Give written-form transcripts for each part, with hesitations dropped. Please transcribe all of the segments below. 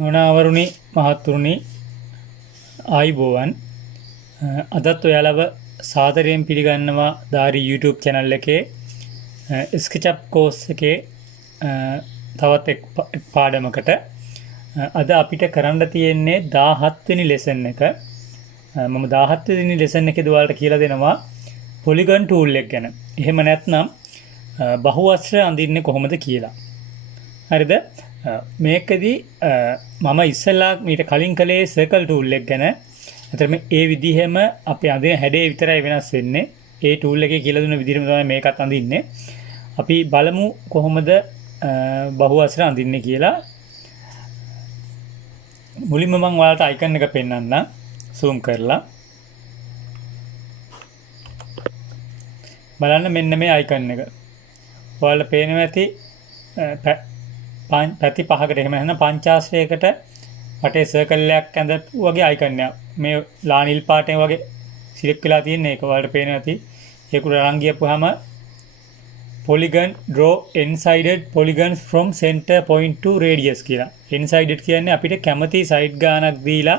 නොනවරුණි මහත්තුරුණි ආයිබෝවන් අදත් ඔයාලව සාදරයෙන් පිළිගන්නවා දාරි YouTube channel එකේ SketchUp course එකේ තවත් එක් පාඩමකට අද අපිට කරන්න තියෙන්නේ 17 වෙනි lesson එක. මම 17 වෙනි lesson එකේදී ඔයාලට කියලා දෙනවා polygon tool එක ගැන. එහෙම නැත්නම් බහුවස්ත්‍ර අඳින්නේ කොහොමද කියලා. හරිද? මේකදී මම ඉස්සෙල්ලා මීට කලින් කලේ circle tool එක ගැන. අතරම ඒ විදිහෙම අපි අඳින හැඩේ විතරයි වෙනස් වෙන්නේ. ඒ tool එකේ කියලා දුන්න විදිහටම තමයි මේකත් අඳින්නේ. අපි බලමු කොහොමද බහුවස්ත්‍ර අඳින්නේ කියලා. මුලින්ම මම ඔයාලට icon එක පෙන්නන්නම් zoom කරලා. බලන්න මෙන්න මේ icon එක. ඔයාලට පේනවා ඇති පැති පහකට එහෙම නැත්නම් පංචාශ්‍රයකට වටේ සර්කල් එකක් ඇඳපු වගේ අයිකන් එකක්. මේ ලා නිල් පාටෙන් වගේ සිලෙක්ට් වෙලා තියෙන එක ඔයාලට පේනවා ඇති. ඒක උඩ අරන් ගියපුවාම polygon draw n-sided polygons from center point to radius කියලා. n-sided කියන්නේ අපිට කැමති සයිඩ් ගානක් දීලා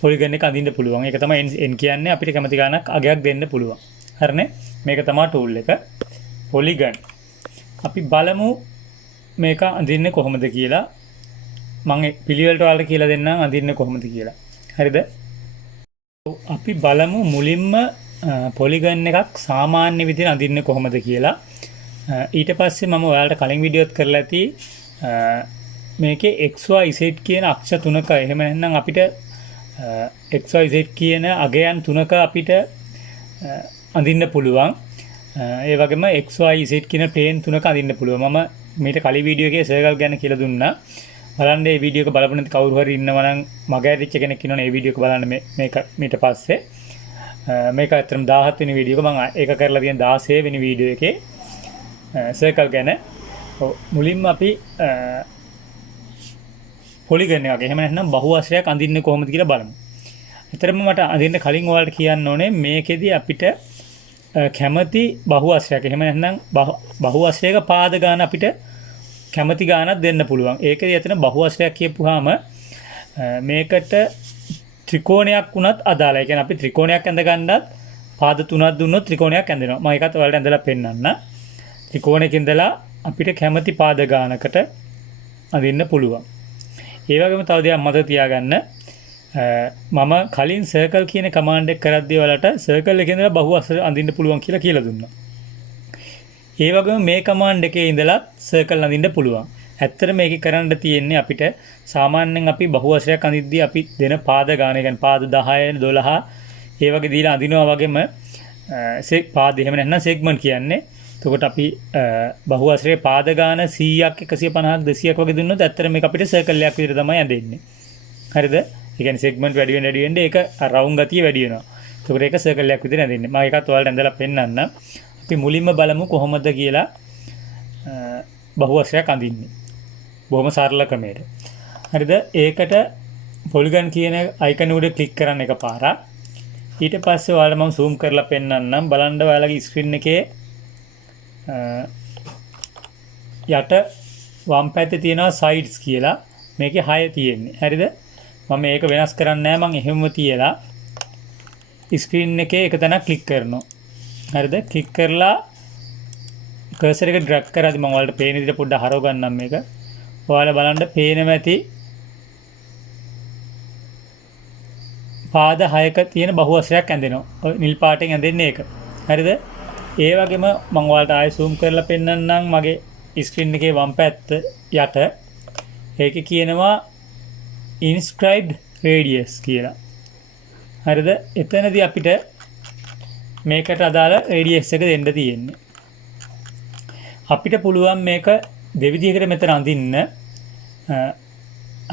polygon එක අඳින්න පුළුවන්. ඒක තමයි n කියන්නේ අපිට කැමති ගානක් අගයක් දෙන්න පුළුවන්. හරිනේ? මේක තමයි tool එක. polygon. අපි බලමු මේක අඳින්නේ කොහොමද කියලා. මම පිළිවෙලට ඔයාලට කියලා දෙන්නම් අඳින්නේ කොහොමද කියලා. හරිද? අපි බලමු මුලින්ම polygon එකක් සාමාන්‍ය විදිහට අඳින්නේ කොහොමද කියලා. ඊට පස්සේ මම ඔයාලට කලින් වීඩියෝත් කරලා ඇති මේකේ XYZ කියන අක්ෂර තුනක එහෙම නැත්නම් අපිට XYZ කියන අගයන් තුනක අපිට අඳින්න පුළුවන්. ඒ වගේම XYZ කියන ප්ලේන් තුනක අඳින්න පුළුවන්. මම මීට කලින් වීඩියෝ එකේ සර්කල් ගැන කියලා දුන්නා. බලන්න මේ වීඩියෝ එක බලපු නැති කවුරු හරි ඉන්නවා නම් මග ඇරිච්ච කෙනෙක් ඉන්නවනේ මේ වීඩියෝ එක බලන්න මේක ඊට පස්සේ මේක අතරම 17 වෙනි වීඩියෝ එක මම ඒක කරලා තියෙන 16 වෙනි වීඩියෝ එකේ සර්කල් ගැන. මුලින්ම අපි polygon එකක් එහෙම නැත්නම් බහුවස්ත්‍රයක් අඳින්නේ කොහොමද කියලා බලමු. ඇත්තටම මට අඳින්න කලින් ඔයාලට කියන්න ඕනේ මේකෙදි අපිට කැමති බහුවස්ත්‍රයක් එහෙම නැත්නම් බහුවස්ත්‍රයක පාද ගාන අපිට කැමති ගානක් දෙන්න පුළුවන්. ඒකදී එතන බහුවස්ත්‍රයක් කියපුවාම මේකට ත්‍රිකෝණයක් වුණත් අදාළයි. කියන්නේ අපි ත්‍රිකෝණයක් ඇඳ ගන්නත් පාද තුනක් දුන්නොත් ත්‍රිකෝණයක් ඇඳෙනවා. මම ඒකත් ඔයාලට ඇඳලා පෙන්නන්න. ත්‍රිකෝණයක ඉඳලා අපිට කැමති පාද ගානකට අඳින්න පුළුවන්. ඒ වගේම තව දෙයක් මතක තියාගන්න. මම කලින් circle කියන command එක කරද්දී ඔයාලට circle එකේ ඉඳලා බහුවස්ත්‍ර අඳින්න පුළුවන් කියලා දුන්නා. ඒ වගේම මේ command එකේ ඉඳලා circle අඳින්න පුළුවන්. ඇත්තට මේකේ කරන්න තියෙන්නේ අපිට සාමාන්‍යයෙන් අපි බහුවස්ත්‍රයක් අඳිද්දී අපි දෙන පාද ගාන, ඒ කියන්නේ පාද 10 12 ඒ වගේ දීලා අඳිනවා වගේම පාද එහෙම නැත්නම් segment කියන්නේ. එතකොට අපි බහුවස්ත්‍රයේ පාද ගාන 100ක් 150ක් 200ක් වගේ දුන්නොත් ඇත්තට මේක අපිට circle එකක් විදිහට තමයි ඇඳෙන්නේ. හරිද? ඒ කියන්නේ segment වැඩි වෙන්න ඒක round ගතිය වැඩි වෙනවා. එතකොට ඒක circle එකක් විදිහට ඇඳෙන්නේ. මම ඒකත් ඔයාලට ඇඳලා පෙන්නන්න. අපි මුලින්ම බලමු කොහොමද කියලා බහුවස්ත්‍රයක් අඳින්නේ. බොහොම සරල ක්‍රමයකට. හරිද? ඒකට polygon කියන icon උඩ ක්ලික් කරන්න එකපාරක්. ඊට පස්සේ ඔයාලට මම zoom කරලා පෙන්නන්නම්. බලන්න ඔයාලගේ screen එකේ යට වම් පැත්තේ තියෙනවා sides කියලා. මේකේ 6 තියෙන්නේ. හරිද? මම මේක වෙනස් කරන්නේ නැහැ. මම එහෙමම තියලා screen එකේ එක තැනක් ක්ලික් කරනවා. හරිද? ක්ලික් කරලා කර්සර් එක ඩ්‍රැග් කරද්දි මම ඔයාලට පේන විදිහට පොඩ්ඩක් හරව ගන්නම් මේක. ඔයාලා බලන්න පේනවා ඇති පාද 6ක තියෙන බහුවස්ත්‍රයක් ඇඳෙනවා. ඔය නිල් පාටෙන් ඇඳෙන්නේ ඒක. හරිද? ඒ වගේම මම ඔයාලට ආයෙ zoom කරලා පෙන්නන්නම් මගේ screen එකේ වම් පැත්ත යට. ඒකේ කියනවා inscribed radius කියලා. හරිද? එතනදී අපිට මේකට අදාළ radius එක දෙන්න තියෙන්නේ. අපිට පුළුවන් මේක දෙවිදිහකට මෙතන අඳින්න.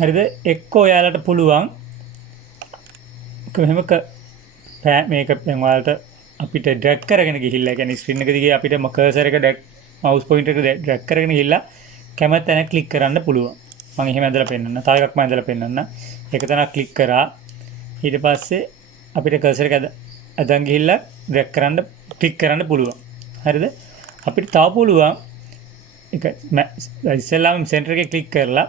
හරිද? එක්ක ඔයාලට පුළුවන් මෙහෙම මේක ඔයාලට අපිට ඩ්‍රැග් කරගෙන ගිහිල්ලා, ඒ කියන්නේ ස්ක්‍රීන් එක දිගේ අපිට කර්සර් එක මවුස් පොයින්ටර් එක ඩ්‍රැග් කරගෙන ගිහිල්ලා කැමති තැනක ක්ලික් කරන්න පුළුවන්. මම එහෙම ඇඳලා පෙන්නන්න. තව එකක් මම ඇඳලා පෙන්නන්න. ඒක තැනක් ක්ලික් කරා. ඊට පස්සේ අපිට කර්සර් එක අදන් ගිහිල්ලා ඩ්‍රැග් කරන්න ක්ලික් කරන්න පුළුවන්. හරිද? අපිට තව පුළුවන් එක ඉස්සෙල්ලාම සෙන්ටර් එකේ ක්ලික් කරලා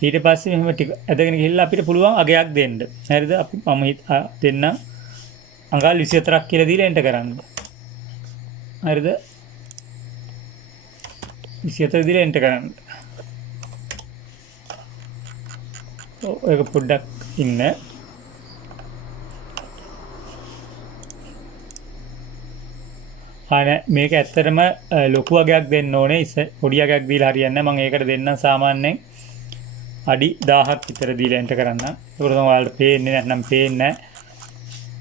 ඊට පස්සේ මෙහෙම ටික ඇදගෙන ගිහිල්ලා අපිට පුළුවන් අගයක් දෙන්න. හරිද? අපි මම දෙන්න අඟල් 24ක් කියලා දීලා එන්ටර් කරන්න. හරිද? 24 දීලා එන්ටර් කරන්න. ඒක පොඩ්ඩක් ඉන්න. මේක ඇත්තටම ලොකු අගයක් දෙන්න ඕනේ. පොඩි අගයක් දීලා හරියන්නේ නැහැ. මම ඒකට දෙන්නම් සාමාන්‍යයෙන් අඩි 1000ක් විතර දීලා එන්ටර් කරන්න. ඒක තමයි ඔයාලට පේන්නේ නැත්නම් පේන්නේ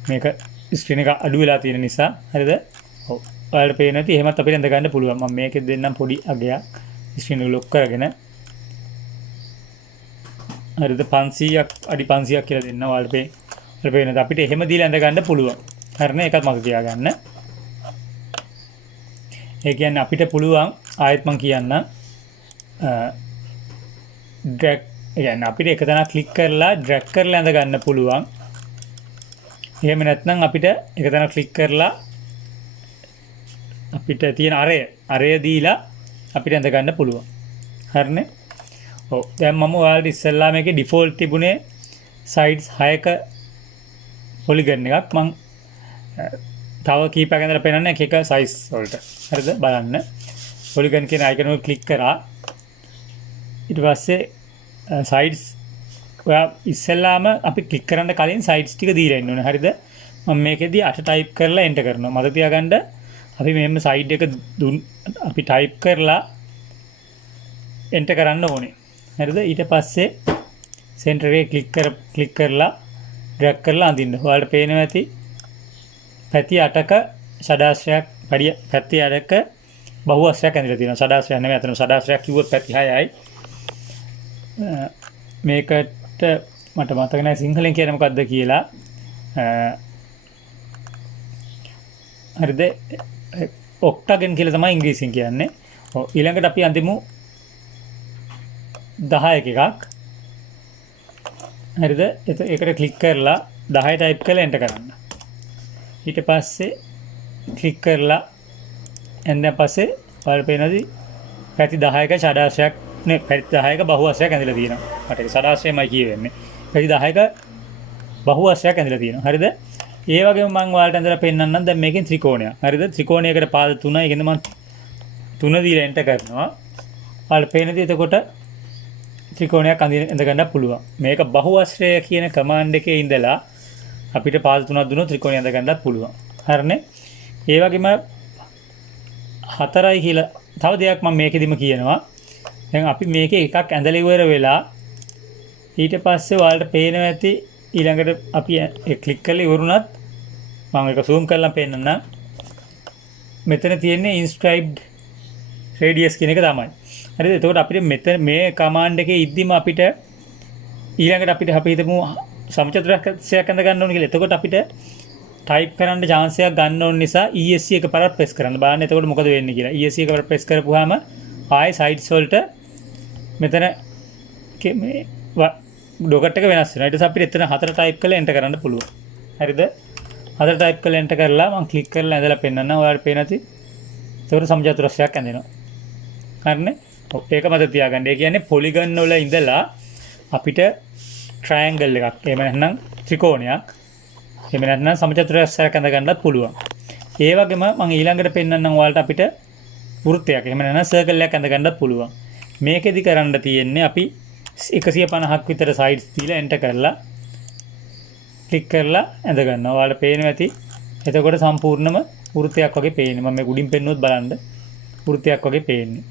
මේක ස්ක්‍රීන් එක අඩු වෙලා තියෙන නිසා. හරිද? ඔව්. ඔයාලට පේන්නේ නැති එහෙමත් අපිට එඳ ගන්න පුළුවන්. මම මේකෙත් දෙන්නම් පොඩි අගයක් ස්ක්‍රීන් එක ලොක් කරගෙන. හරිද? 500ක් අඩි 500ක් කියලා දෙන්න ඔයාලට පේන්නේ. අපිට එහෙම දීලා එඳ ගන්න පුළුවන්. හරිනේ? ඒකත් මතක තියාගන්න. ඒ කියන්නේ අපිට පුළුවන් ආයෙත් මම කියන්න ඩ්‍රැග් يعني අපිට එක තැනක් ක්ලික් කරලා ඩ්‍රැග් කරලා ඇඳ ගන්න පුළුවන්. එහෙම නැත්නම් අපිට එක තැනක් ක්ලික් කරලා අපිට තියෙන අරය දීලා අපිට ඇඳ ගන්න පුළුවන්. හරිනේ? ඔව්. දැන් මම ඔයාලට ඉස්සෙල්ලා මේකේ ඩිෆෝල්ට් තිබුණේ සයිඩ්ස් 6ක පොලිගන් එකක්. මම තව කීපයක් ඇඳලා පෙන්නන්නේ එක සයිස් වලට. හරිද? බලන්න. පොලිගන් කියන අයිකන් එක ක්ලික් කරා. ඊට පස්සේ සයිඩ්ස් ඔයා ඉස්සෙල්ලාම අපි ක්ලික් කරන්න කලින් සයිඩ්ස් ටික දීලා ඉන්න ඕනේ. හරිද? මම මේකෙදී 8 ටයිප් කරලා එන්ටර් කරනවා. මතක තියාගන්න අපි මෙහෙම සයිඩ් එක අපි ටයිප් කරලා එන්ටර් කරන්න ඕනේ. හරිද? ඊට පස්සේ සෙන්ටර් එකේ ක්ලික් කරලා ඩ්‍රැග් කරලා අඳින්න. ඔයාලට පේනවා ඇති පැති 8ක ෂඩාශ්‍රයක් පැති 8ක බහුවස්ත්‍රයක් ඇඳලා තියෙනවා. ෂඩාශ්‍රයක් නෙමෙයි අතන ෂඩාශ්‍රයක් කිව්වොත් පැති 6යි. මේකට මට මතක නැහැ සිංහලෙන් කියන මොකද්ද කියලා. හරිද? ඔක්ටාගන් කියලා තමයි ඉංග්‍රීසියෙන් කියන්නේ. ඔව් ඊළඟට අපි අඳිමු 10ක එකක්. හරිද? ඒකට ක්ලික් කරලා 10 ටයිප් කරලා එන්ටර් කරන්න. ඊට පස්සේ ක්ලික් කරලා එන්න පස්සේ ඔයාලට පේනවාද පැති 10ක ෂඩාශ්‍රයක් නේ පැති 10ක බහුවස්ත්‍රයක් ඇඳලා තියෙනවා. මට ඒක ෂඩාශ්‍රයමයි කියවෙන්නේ. පැති 10ක බහුවස්ත්‍රයක් ඇඳලා තියෙනවා. හරිද? ඒ වගේම මම ඔයාලට ඇඳලා පෙන්නන්නම් දැන් මේකෙන් ත්‍රිකෝණයක්. හරිද? ත්‍රිකෝණයකට පාද 3යි. ඒකෙන්ද මම 3 දීලා එන්ටර් කරනවා. ඔයාලට පේනදී එතකොට ත්‍රිකෝණයක් ඇඳ ගන්න පුළුවන්. මේක බහුවස්ත්‍රය කියන කමාන්ඩ් එකේ ඉඳලා අපිට පාද 3ක් දුන්නොත් ත්‍රිකෝණය ඇඳ ගන්නත් පුළුවන්. හරිනේ? ඒ වගේම 4යි කියලා තව දෙයක් මම මේකෙදිම කියනවා. දැන් අපි මේකේ එකක් ඇඳලා ඉවර වෙලා ඊට පස්සේ ඔයාලට පේනවා ඇති ඊළඟට අපි ක්ලික් කරලා ඉවරුණත් මම ඒක zoom කරලා පෙන්නන්න. මෙතන තියෙන්නේ inscribed radius කියන එක තමයි. හරිද? එතකොට අපිට මෙතන මේ කමාන්ඩ් එකේ ඉද්දිම අපිට ඊළඟට අපිට අපි හිතමු සමචතුරස්‍රයක් ඇඳ ගන්න ඕන කියලා. එතකොට අපිට ටයිප් කරන්න chance එකක් ගන්න ඕන නිසා ESC එකපාරක් ප්‍රෙස් කරන්න. බලන්න එතකොට මොකද වෙන්නේ කියලා. ESC එකපාරක් ප්‍රෙස් කරපුවාම ආයේ සයිඩ්ස් වලට මෙතන මේ ඩොකට් එක වෙනස් වෙනවා. ඊට පස්සේ අපිට එතන 4 ටයිප් කරලා එන්ටර් කරන්න පුළුවන්. හරිද? 4 ටයිප් කරලා එන්ටර් කරලා මම ක්ලික් කරලා ඇඳලා පෙන්නන්න. ඔයාලට පේන නැති. ඒතකොට සමචතුරස්‍රයක් ඇඳෙනවා. හරිනේ? ඔව් ඒක මතක තියාගන්න. ඒ කියන්නේ පොලිගන් වල ඉඳලා අපිට ට්‍රයැන්ගල් එකක් එහෙම නැත්නම් ත්‍රිකෝණයක් එහෙම නැත්නම් සමචතුරස්‍රයක් ඇඳ ගන්නත් පුළුවන්. ඒ වගේම මම ඊළඟට පෙන්නන්නම් ඔයාලට අපිට වෘත්තයක් එහෙම නැත්නම් සර්කල් එකක් ඇඳ ගන්නත් පුළුවන්. මේකෙදි කරන්න තියෙන්නේ අපි 150ක් විතර සයිඩ්ස් දීලා එන්ටර් කරලා ක්ලික් කරලා ඇඳ ගන්නවා. ඔයාලට පේනවා ඇති. එතකොට සම්පූර්ණම වෘත්තයක් වගේ පේන්නේ. මම මේ උඩින් පෙන්නුවොත් බලන්න වෘත්තයක් වගේ පේන්නේ.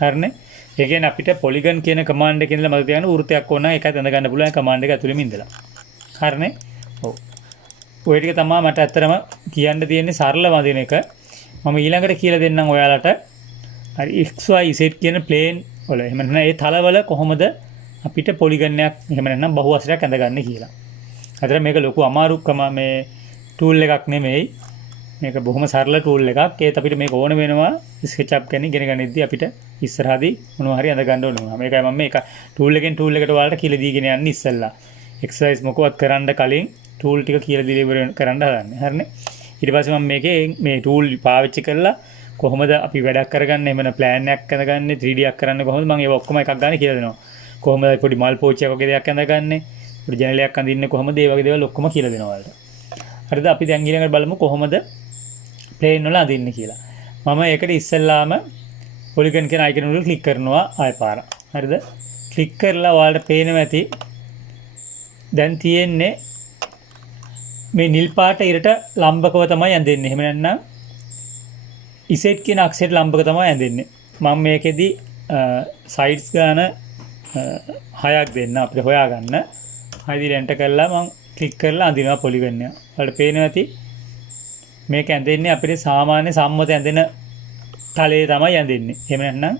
හරිනේ? ඒ කියන්නේ අපිට පොලිගන් කියන කමාන්ඩ් එකේ ඉඳලා මතක තියාගන්න වෘත්තයක් ඕන නම් ඒකත් ඇඳ ගන්න පුළුවන් කමාන්ඩ් එක ඇතුළෙම ඉඳලා. හරිනේ? ඔව්. ඔය ටික තමයි මට ඇත්තටම කියන්න තියෙන්නේ සරල වදින එක. මම ඊළඟට කියලා දෙන්නම් ඔයාලට. හරි XYZ කියන ප්ලේන් වල එහෙම නැත්නම් ඒ තලවල කොහොමද අපිට පොලිගන් එකක් එහෙම නැත්නම් බහුවස්ත්‍රයක් ඇඳගන්නේ කියලා. අතට මේක ලොකු අමාරුකම මේ ටූල් එකක් නෙමෙයි. මේක බොහොම සරල ටූල් එකක්. ඒත් අපිට මේක ඕන වෙනවා SketchUp ගැන ඉගෙන ගනිද්දී අපිට ඉස්සරහදී මොනවා හරි අඳ ගන්න ඕන වෙනවා. මේකයි මම මේක ටූල් එකෙන් ටූල් එකට ඔයාලට කියලා දීගෙන යන්නේ ඉස්සෙල්ලා. එක්සර්සයිස් මොකවත් කරන්න කලින් ටූල් ටික කියලා දීලා ඉවර කරන්න හදන්නේ. හරිනේ? ඊට පස්සේ මම මේකේ මේ ටූල් පාවිච්චි කරලා කොහොමද අපි වැඩක් කරගන්නේ එහෙම නැත්නම් ප්ලෑන් එකක් කරගන්නේ 3D එකක් කරන්නේ කොහොමද මම ඒක ඔක්කොම එකක් ගන්න කියලා දෙනවා. කොහොමද පොඩි මල් පෝච්චියක් වගේ දෙයක් ඇඳගන්නේ, පොඩි ජනලයක් අඳින්නේ කොහොමද, ඒ වගේ දේවල් ඔක්කොම කියලා දෙනවා ඔයාලට. හරිද? අපි දැන් ඊළඟට බලමු කොහොමද ප්ලේන් වල අඳින්නේ කියලා. මම ඒකට ඉස්සෙල්ලාම පොලිගන් කියන අයිකන් වල ක්ලික් කරනවා ආය පාර. හරිද? ක්ලික් කරලා ඔයාලට පේනවා ඇති දැන් තියෙන්නේ මේ නිල් පාට ඉරට ලම්බකව තමයි ඇඳෙන්නේ. එහෙම නැත්නම් ඉසෙට් කියන අක්ෂරයට ලම්බක තමයි ඇඳෙන්නේ. මම මේකෙදි සයිඩ්ස් ගාන 6ක් දෙන්න අපිට හොයාගන්න. හයිදි එන්ටර් කරලා මම ක්ලික් කරලා අඳිනවා පොලිගන් එක. ඔයාලට පේනවා ඇති මේක ඇඳෙන්නේ අපිට සාමාන්‍ය සම්මත ඇඳෙන තලයේ තමයි ඇඳෙන්නේ. එහෙම නැත්නම්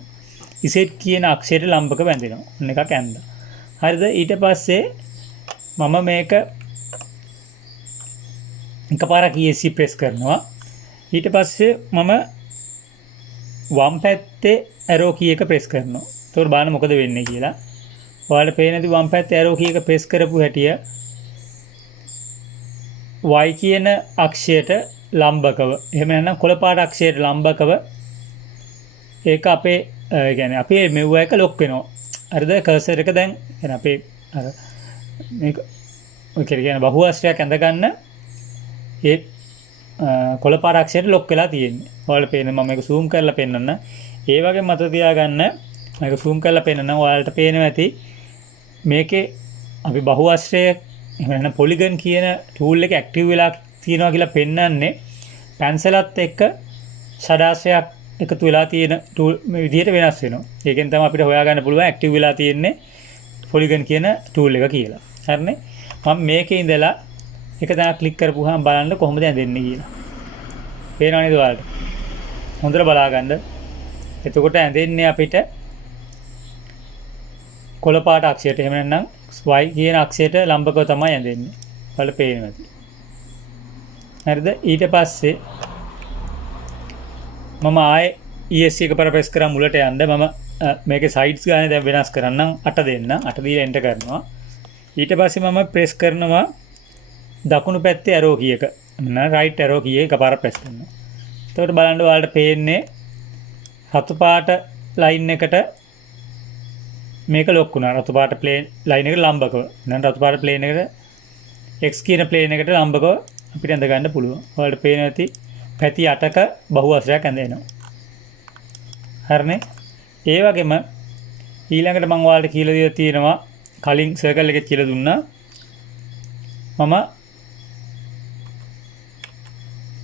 ඉසෙට් කියන අක්ෂරයට ලම්බක ඇඳෙනවා. ඔන්න එකක් ඇඳලා. හරිද? ඊට පස්සේ මම මේක එකපාරක් ESC ප්‍රෙස් කරනවා. ඊට පස්සේ මම වම් පැත්තේ ඇරෝ කී එක ප්‍රෙස් කරනවා. එතකොට බලන්න මොකද වෙන්නේ කියලා. ඔයාලට පේන්නේ නැති වම් පැත්තේ ඇරෝ කී එක ප්‍රෙස් කරපු හැටිය y කියන අක්ෂයට ලම්බකව, එහෙම නැත්නම් කොළ පාට අක්ෂයට ලම්බකව ඒක අපේ කියන්නේ අපේ මෙව්ව එක ලොක් වෙනවා. හරිද? කර්සර් එක දැන් يعني අපේ අර මේක ඔය කියන්නේ බහුවස්ත්‍රයක් ඇඳ ගන්න ඒ කොළ පාට අක්ෂරයට ලොක් වෙලා තියෙන්නේ. ඔයාලට පේන්නේ මම මේක zoom කරලා පෙන්නන්න. ඒ වගේ මත තියාගන්න මේක zoom කරලා පෙන්නන්න. ඔයාලට පේනවා ඇති මේකේ අපි බහුවස්ත්‍රය එහෙම නැත්නම් පොලිගන් කියන ටූල් එක ඇක්ටිව් වෙලා තියෙනවා කියලා පෙන්වන්නේ පැන්සලත් එක්ක ෂඩාශ්‍රයක් එකතු වෙලා තියෙන ටූල් මේ විදිහට වෙනස් වෙනවා. ඒකෙන් තමයි අපිට හොයාගන්න පුළුවන් ඇක්ටිව් වෙලා තියෙන්නේ පොලිගන් කියන ටූල් එක කියලා. හරිනේ? මම මේකේ ඉඳලා එක තැනක් ක්ලික් කරපුවාම බලන්න කොහොමද ඇඳෙන්නේ කියලා. පේනව නේද ඔයාලට? හොඳට බලා ගන්න. එතකොට ඇඳෙන්නේ අපිට කොළ පාට අක්ෂරයට, එහෙම නැත්නම් y කියන අක්ෂරයට ලම්බකව තමයි ඇඳෙන්නේ. ඔයාලට පේනවා. හරිද? ඊට පස්සේ මම ආයේ ESC එක පාර ප්‍රෙස් කරා මුලට යන්න. මම මේකේ සයිඩ්ස් ගානේ දැන් වෙනස් කරන්නම්. 8 දෙන්න. 8 දීලා එන්ටර් කරනවා. ඊට පස්සේ මම ප්‍රෙස් කරනවා දකුණු පැත්තේ ඇරෝ කී එක. මම රයිට් ඇරෝ කී එක පාර ප්‍රෙස් කරනවා. එතකොට බලන්න ඔයාලට පේන්නේ රතු පාට ලයින් එකට මේක ලොක් වුණා. රතු පාට ප්ලේන් ලයින් එකට ලම්බකව. දැන් රතු පාට ප්ලේන් එකට x කියන ප්ලේන් එකට ලම්බකව අපිට ඇඳ ගන්න පුළුවන්. ඔයාලට පේනවා ඇති පැති 8ක බහුවස්ත්‍රයක් ඇඳෙනවා. හරිනේ? ඒ වගේම ඊළඟට මම ඔයාලට කියලා දීලා තියෙනවා කලින් සර්කල් එකේ කියලා දුන්නා. මම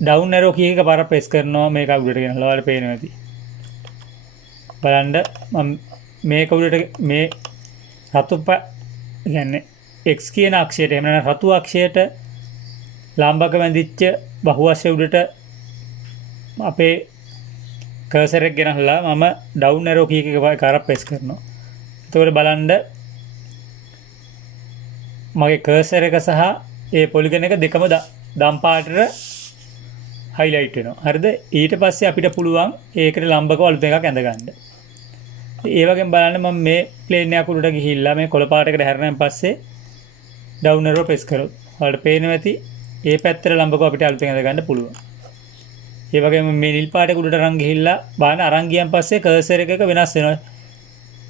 ඩවුන් ඇරෝ කී එක පාරක් ප්‍රෙස් කරනවා මේක උඩට ගෙනල්ලා ඔයාලට පේනවා ඇති. බලන්න මම මේක උඩට මේ රතු කියන්නේ x කියන අක්ෂරයට එහෙම නැත්නම් රතු අක්ෂරයට ලාම්බක වැඳිච්ච බහුවස්ත්‍රය උඩට අපේ කර්සර් එක ගෙනහලා මම ඩවුන් ඇරෝ කී එක පාරක් ප්‍රෙස් කරනවා. එතකොට බලන්න මගේ කර්සර් එක සහ ඒ පොලිගන් එක දෙකම දම් පාටට හයිලයිට් වෙනවා. හරිද? ඊට පස්සේ අපිට පුළුවන් ඒකට ලම්බකව අලුත් එකක් ඇඳ ගන්න. ඒ වගේම බලන්න මම මේ ප්ලේන් එක උඩට ගිහිල්ලා මේ කොළ පාටකට හැරෙනාන් පස්සේ ඩවුන් ඇරෝ ප්‍රෙස් කරොත් ඔයාලට පේනවා ඇති ඒ පැත්තට ලම්බකව අපිට අලුතෙන් ඇඳ ගන්න පුළුවන්. ඒ වගේම මේ නිල් පාටක උඩට අරන් ගිහිල්ලා බලන්න අරන් ගියන් පස්සේ කර්සර් එක වෙනස් වෙනවා.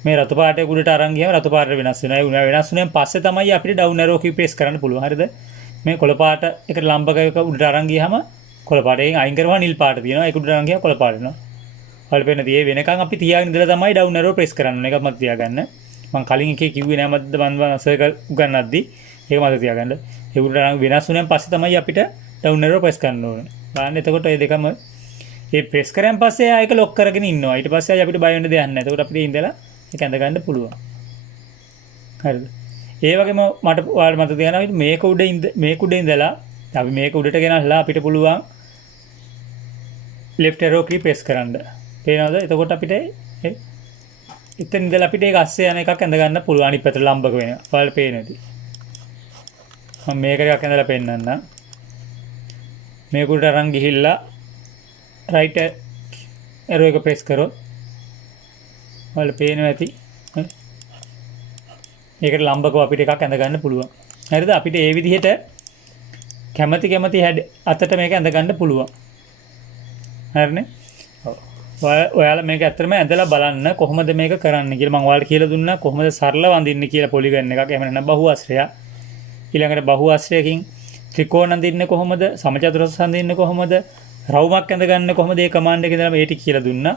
මේ රතු පාටක උඩට අරන් ගියම රතු පාටට වෙනස් වෙනවා. ඒ වෙනස් වුණාන් පස්සේ තමයි අපිට ඩවුන් ඇරෝ කී ප්‍රෙස් කරන්න පුළුවන්. හරිද? මේ කොළ පාට එකට ලම්බකයක උඩට අරන් ගියාම කොළ පාටයෙන් අයින් කරවම නිල් පාට තියෙනවා. ඒක උඩට අරන් ගියාම කොළ පාට වෙනවා. ඔයාලට පේන දේ වෙනකන් අපි තියාගෙන ඉඳලා තමයි ඩවුන් ඇරෝ ප්‍රෙස් කරන්න ඕනේ. ඒකත් මත තියාගන්න. මම කලින් එකේ කිව්වේ නෑ මද්ද මම සර්කල් උගන්නද්දි ඒක මත තියාගන්න. ඒ උඩට අරන් වෙනස් වුණාන් පස්සේ තමයි අපිට ඩවුන් ඇරෝ ප්‍රෙස් කරන්න ඕනේ. බලන්න එතකොට මේ දෙකම ඒ ප්‍රෙස් කරන් පස්සේ ආයෙක ලොක් කරගෙන ඉන්නවා. ඊට පස්සේ අපිට බය වෙන්න දෙයක් නැහැ. එතකොට අපිට ඉඳලා ඒක ඇඳ ගන්න පුළුවන්. හරිද? ඒ වගේම මට ඔයාලට මතක තියාගන්න මේක උඩ ඉඳලා අපි මේක උඩට ගෙනල්ලා අපිට පුළුවන් left arrow key press කරන්න. පේනවද? එතකොට අපිට එතන ඉඳලා අපිට ඒක අස්සේ යන එකක් ඇඳ ගන්න පුළුවන්. අනිත් පැත්තට ලම්බක වෙනවා. ඔයාලට පේනවද? මම මේක එකක් ඇඳලා පෙන්නන්නම්. මේක උඩට අරන් ගිහිල්ලා right arrow එක press කරොත් ඔයාලට පේනවා ඇති. ඒකට ලම්බකව අපිට එකක් ඇඳ ගන්න පුළුවන්. හරිද? අපිට ඒ විදිහට කැමති හැඩ අතට මේක ඇඳ ගන්න පුළුවන්. හරිනේ? ඔව්. ඔයාලා මේක ඇත්තටම ඇඳලා බලන්න කොහොමද මේක කරන්න කියලා මම ඔයාලට කියලා දුන්නා කොහොමද සරලව අඳින්න කියලා පොලිගන් එකක් එහෙම නැත්නම් බහු ආශ්‍රය. ඊළඟට බහු ආශ්‍රයකින් ත්‍රිකෝණ අඳින්නේ කොහොමද? සමචතුරස්‍ර අඳින්නේ කොහොමද? රවුමක් ඇඳ ගන්න කොහොමද? මේ කමාන්ඩ් එකේ ඉඳලා මේ ටික කියලා දුන්නා.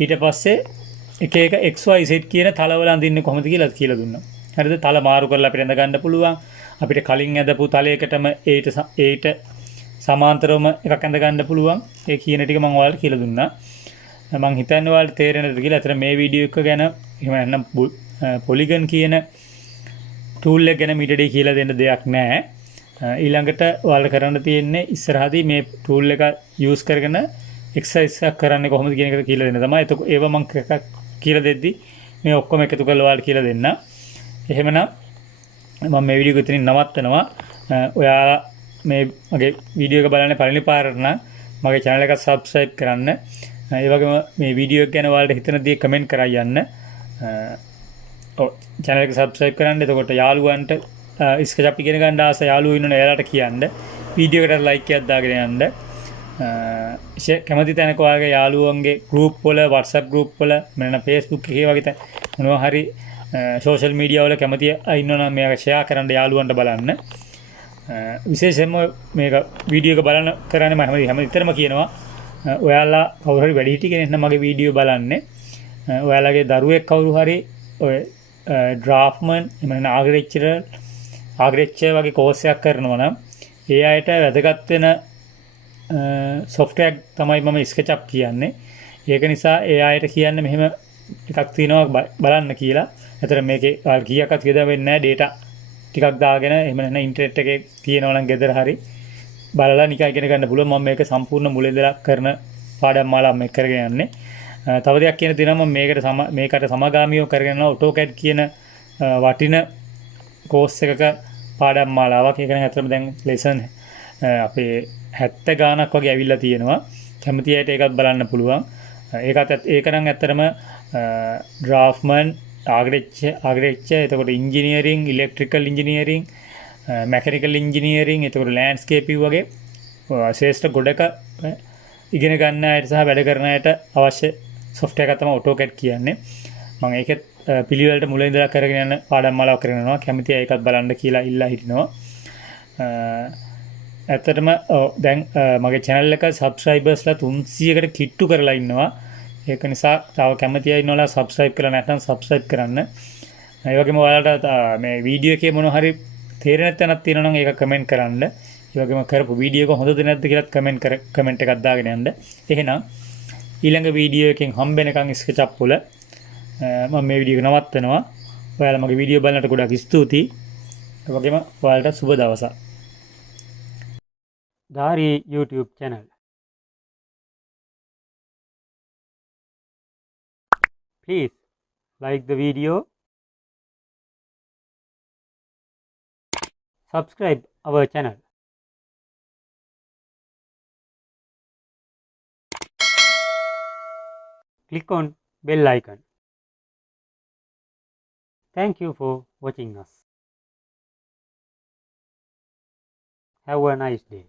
ඊට පස්සේ එක එක XYZ කියන තලවල අඳින්නේ කොහොමද කියලා දුන්නා. හරිද? තල මාරු කරලා අපිට ඇඳ ගන්න පුළුවන්. අපිට කලින් ඇඳපු තලයකටම ඒට සමාන්තරවම එකක් ඇඳ ගන්න පුළුවන්. ඒ කියන ටික මම ඔයාලට කියලා දුන්නා. මම හිතන්නේ ඔයාලට තේරෙනවද කියලා. අතන මේ වීඩියෝ එක ගැන එහෙම නැත්නම් පොලිගන් කියන ටූල් එක ගැන මීටඩේ කියලා දෙන්න දෙයක් නැහැ. ඊළඟට ඔයාලට කරන්න තියෙන්නේ ඉස්සරහදී මේ ටූල් එක යූස් කරගෙන එක්සර්සයිස් එකක් කරන්නේ කොහොමද කියන එක කියලා දෙන්න තමයි. ඒක ඒව මම එකක් කියලා දෙද්දි මේ ඔක්කොම එකතු කරලා ඔයාලට කියලා දෙන්න. එහෙමනම් මම මේ වීඩියෝ එක ඉතින් නවත්තනවා. ඔයාලා මේ මගේ වීඩියෝ එක බලන්නේ පළවෙනි පාරට නම් මගේ channel එක subscribe කරන්න. ඒ වගේම මේ වීඩියෝ එක ගැන ඔයාලට හිතන දේ කමෙන්ට් කරා යන්න. channel එක subscribe කරන්න. එතකොට යාළුවන්ට ස්කෙච් ඉගෙන ගන්න ආස යාළුවෝ ඉන්නවනේ එයාලට කියන්න. වීඩියෝ එකට like එකක් දාගෙන යන්න. කැමති තැනක ඔයාගේ යාළුවන්ගේ group වල WhatsApp group වල මම Facebook එකේ වගේ මොනවා හරි social media වල කැමති අය ඉන්නවනම් මේක share කරන්න යාළුවන්ට බලන්න. විශේෂයෙන්ම මේක වීඩියෝ එක බලන කරන්නේ මම හැම විතරම කියනවා ඔයාලා කවුරු හරි වැඩිහිටි කෙනෙක් නම් මගේ වීඩියෝ බලන්නේ ඔයාලගේ දරුවෙක් කවුරු හරි ඔය ඩ්‍රාෆ්ට්මන් එහෙම නැත්නම් ආග්‍රෙක්චර් වගේ කෝස් එකක් කරනවා නම් ඒ අයට වැදගත් වෙන software තමයි මම SketchUp කියන්නේ. ඒක නිසා ඒ අයට කියන්නේ මෙහෙම එකක් තියෙනවා බලන්න කියලා. ඒතර මේකේ කීයක්වත් කියද වෙන්නේ නැහැ data ටිකක් දාගෙන එහෙම නැත්නම් ඉන්ටර්නෙට් එකේ තියෙනවා නම් ගෙදර හරි බලලා නිකන් ඉගෙන ගන්න පුළුවන්. මම මේක සම්පූර්ණ මුල ඉඳලා කරන පාඩම් මාලාවක් මේක කරගෙන යන්නේ. තව දෙයක් කියන තියෙනවා මම මේකට සමගාමීව කරගෙන යනවා AutoCAD කියන වටින කෝස් එකක පාඩම් මාලාවක්. ඒක නම් ඇත්තටම දැන් ලෙසන් අපේ 70 ගාණක් වගේ ඇවිල්ලා තියෙනවා. කැමති අයට ඒකත් බලන්න පුළුවන්. ඒක නම් ඇත්තටම ඩ්‍රාෆ්ට්මන් ආග්‍රෙක්චර් එතකොට engineering electrical engineering mechanical engineering එතකොට ලෑන්ඩ්ස්කේපින් වගේ ශ්‍රේෂ්ඨ ගොඩක ඉගෙන ගන්න අයට සහ වැඩ කරන අයට අවශ්‍ය software එකක් තමයි AutoCAD කියන්නේ. මම ඒකෙත් පිළිවෙලට මුල ඉඳලා කරගෙන යන පාඩම් මාලාවක් කරගෙන යනවා. කැමති අය ඒකත් බලන්න කියලා ඉල්ලා හිටිනවා. ඇත්තටම දැන් මගේ channel එක subscribersලා 300කට කිට්ටු කරලා ඉන්නවා. ඒක නිසා තව කැමති අය ඉන්නවා subscribe කරලා නැත්නම් subscribe කරන්න. ඒ වගේම ඔයාලට මේ වීඩියෝ එකේ මොන හරි තේරෙන තැනක් තියෙනවා නම් ඒක කමෙන්ට් කරන්න. ඒ වගේම කරපු වීඩියෝ එක හොඳද නැද්ද කියලාත් කමෙන්ට් එකක් දාගෙන යන්න. එහෙනම් ඊළඟ වීඩියෝ එකෙන් හම්බෙනකන් SketchUp වල මම මේ වීඩියෝ එක නවත්තනවා. ඔයාලා මගේ වීඩියෝ බලනට ගොඩක් ස්තුතියි. ඒ වගේම ඔයාලට සුබ දවසක්. Dari YouTube channel. Please like the video, subscribe our channel. Click on bell icon. Thank you for watching us. Have a nice day.